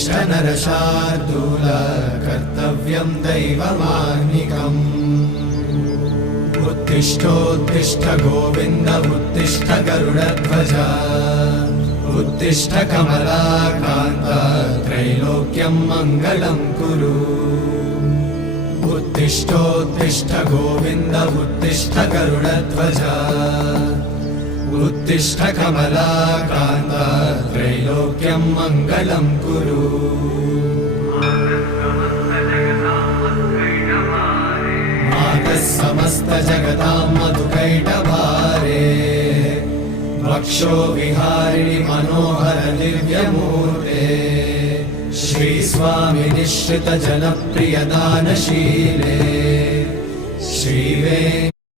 उत्तिष्ठ नरशार्दूल कर्तव्यं दैवमाह्निकम् उत्तिष्ठोत्तिष्ठ गोविन्द उत्तिष्ठ गरुडध्वज उत्तिष्ठ कमलाकान्त त्रैलोक्यं मङ्गलं कुरु उत्तिष्ठोत्तिष्ठ गोविन्द उत्तिष्ठ गरुडध्वज उत्तिष्ठ कमलाकान्त त्रैलोक्यं मङ्गलं कुरु मातः समस्त जगतां मधुकैटभारे वक्षो विहारिणि मनोहर दिव्यमूर्ते श्रीस्वामि निश्रित जनप्रिय दानशीले श्रीवे